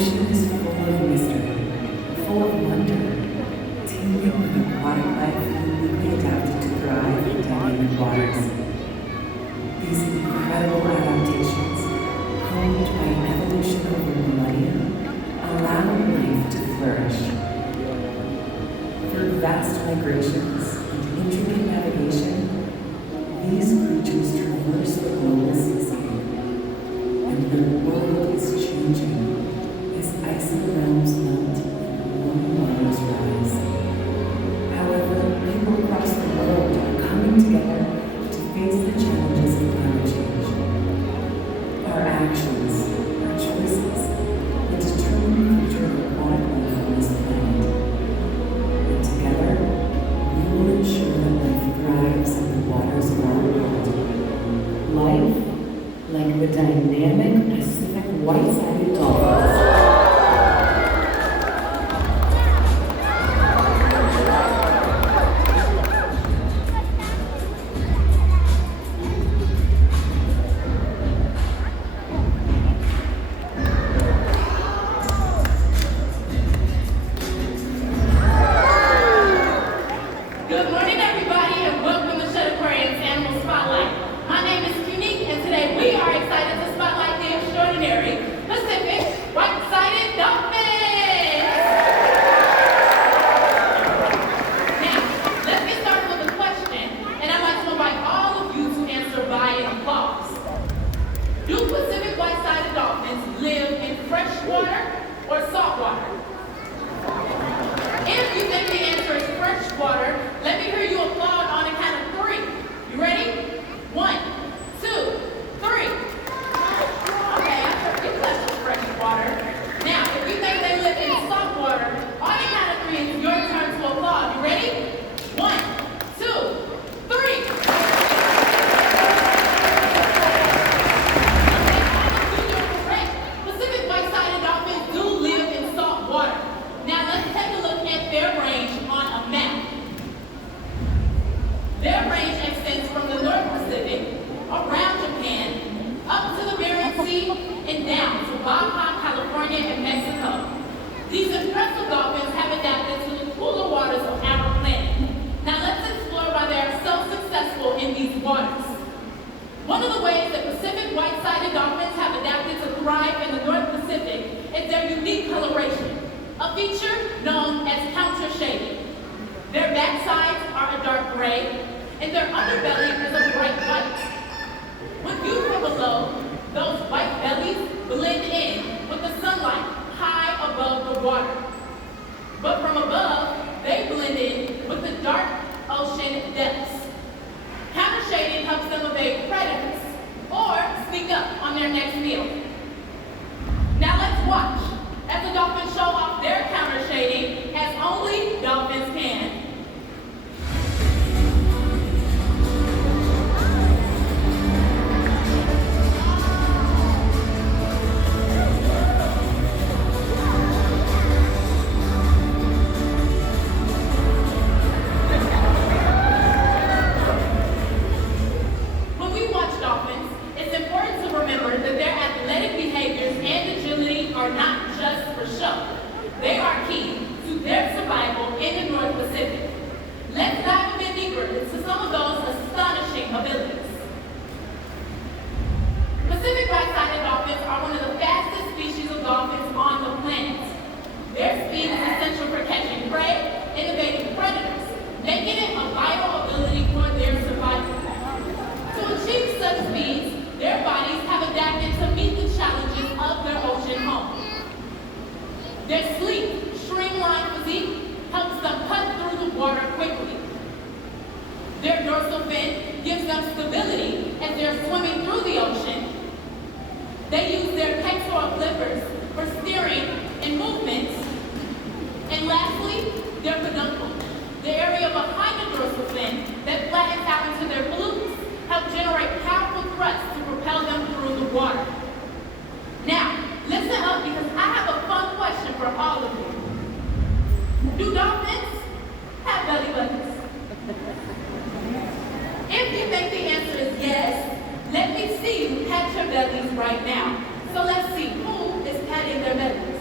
ocean is full of mystery, full of wonder, teeming with aquatic life uniquely adapted to thrive in dynamic waters. These incredible adaptations, honed by evolution over millennia, allow life to flourish. Through vast migrations and intricate navigation, these creatures traverse the global seascape, and the world is changing as icy realms melt and warm waters rise. However, people across the world are coming together to face the challenges of climate change. Our actions, our choices, will determine the future of aquatic life on this planet. And together, we will ensure that life thrives in the waters of our world. Life, like the dynamic Pacific white-sided dolphins. Good morning, everybody, and welcome to Aquarium's Animal Spotlight. My name is Unique, and today we are excited to spotlight the extraordinary Pacific white-sided dolphins. Now, let's get started with a question, and I'd like to invite all of you to answer by applause. Do Pacific white-sided dolphins live in fresh water or salt water? If you think the answer is fresh water, let me hear you applaud on a count of 3. You ready? 1, 2, 3. Okay, you left with fresh water. Now, if you think they live in salt water, on a count of 3, it's your turn to applaud. You ready? 1, 2, 3. Okay, all of you are correct. Pacific white-sided dolphins do live in salt water. Now, let's take a look at their range on a map. Their range extends from the North Pacific, around Japan, up to the Bering Sea, and down to Baja, California, and Mexico. These impressive dolphins have adapted to the cooler waters of our planet. Now let's explore why they are so successful in these waters. One of the ways that Pacific white-sided dolphins have adapted to thrive in the North Pacific is their unique coloration, a feature known as counter-shading. Their backsides are a dark gray, and their underbelly is a bright white. When viewed from below, those white bellies blend in with the sunlight high above the water. But from above, they blend in with the dark ocean depths. Counter-shading helps them evade predators or sneak up on their next meal. Now let's watch as the dolphins show off their counter-shading as only dolphins can. When we watch dolphins, it's important to remember that their athletic behaviors and agility are not just for show. They are key to their survival in the North Pacific. Let's dive a bit deeper into some of those astonishing abilities. Pacific white-sided dolphins are one of the fastest species of dolphins on the planet. Their speed is essential for catching prey and evading predators, making it a vital ability for their survival. To achieve such speeds, their bodies have adapted to meet the challenges of their ocean home. Their sleek, streamlined physique helps them cut through the water quickly. Their dorsal fin gives them stability as they're swimming through the ocean. They use their pectoral flippers for steering and movements. And lastly, their peduncle, the area behind the dorsal fin that flattens out into their glutes, help generate powerful thrusts to propel them through the water. Now, listen up because I have a fun question for all of you. Do dolphins have belly buttons? If you think the answer is yes, let me see you pat your bellies right now. So let's see who is patting their bellies.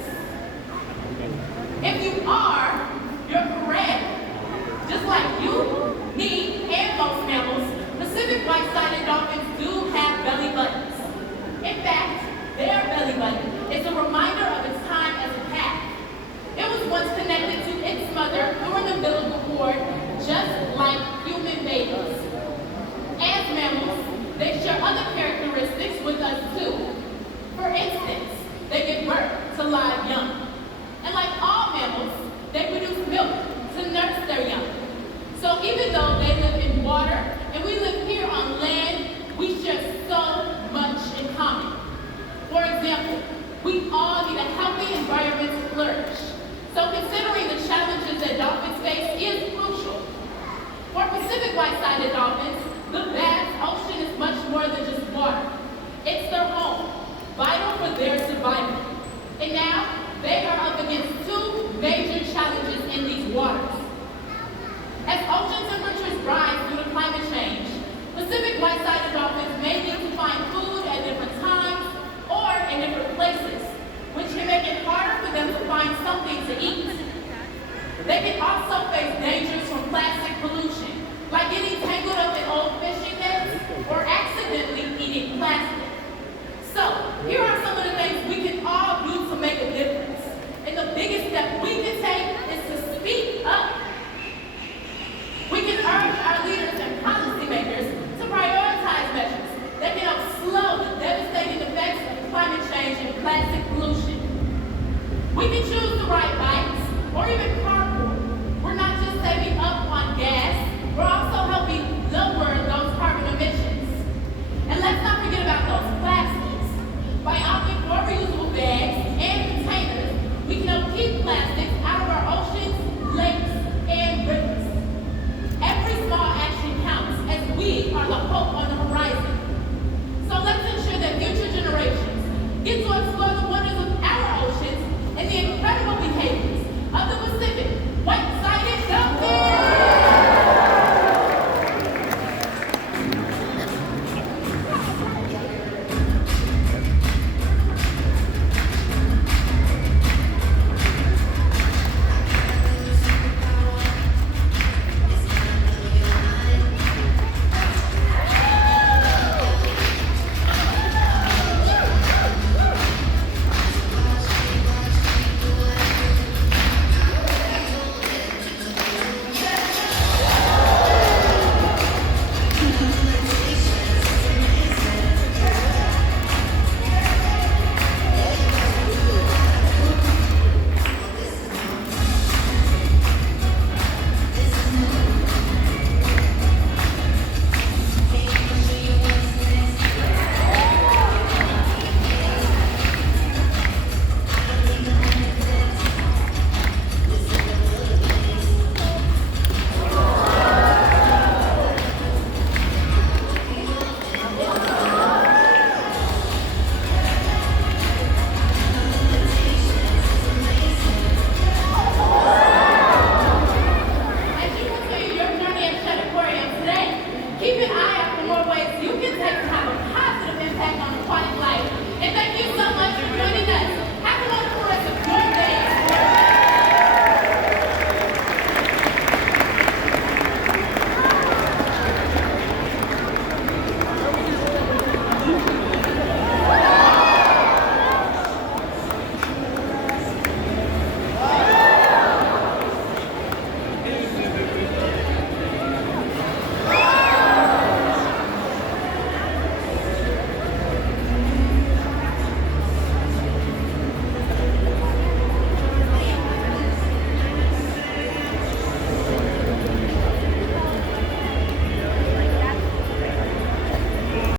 We all need a healthy environment to flourish. So considering the challenges that dolphins face is crucial. For Pacific white-sided dolphins, the vast ocean is much more than just water. It's their home, vital for their survival. And now, they are up against two major challenges in these waters. As ocean temperatures rise due to climate change, Pacific white-sided dolphins may need to find food at different times or in different places, which can make it harder for them to find something to eat. They can also face dangers from plastic pollution, like getting tangled up in old fishing nets or accidentally eating plastic. So, here are some of the things we can all do to make a difference. And the biggest step we can take is to speak up. We can urge our leaders and policymakers to prioritize measures that can help slow the devastating effects of climate change and plastic pollution. We can choose to ride bikes or even carpool. We're not just saving up on gas, we're also helping lower those carbon emissions. And let's not forget about those plastics. By opting for